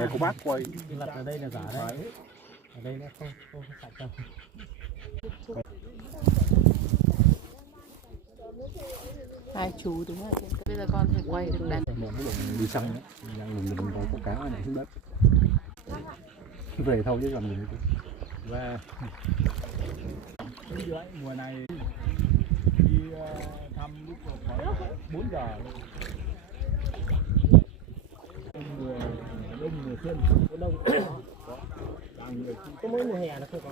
mẹ của bác quay. Lật ở đây là giả đấy. Ở đây nó không sạch đâu. Hai chú đúng rồi. Bây giờ con phải quay được đàn. Một cái bọn đi săn đó, mình có cá này xuống đất. Về thôi chứ làm gì nữa. Và mùa này đi thăm lúc khoảng 4 giờ. Đông mùa xuân, đông có mỗi mùa hè là không có.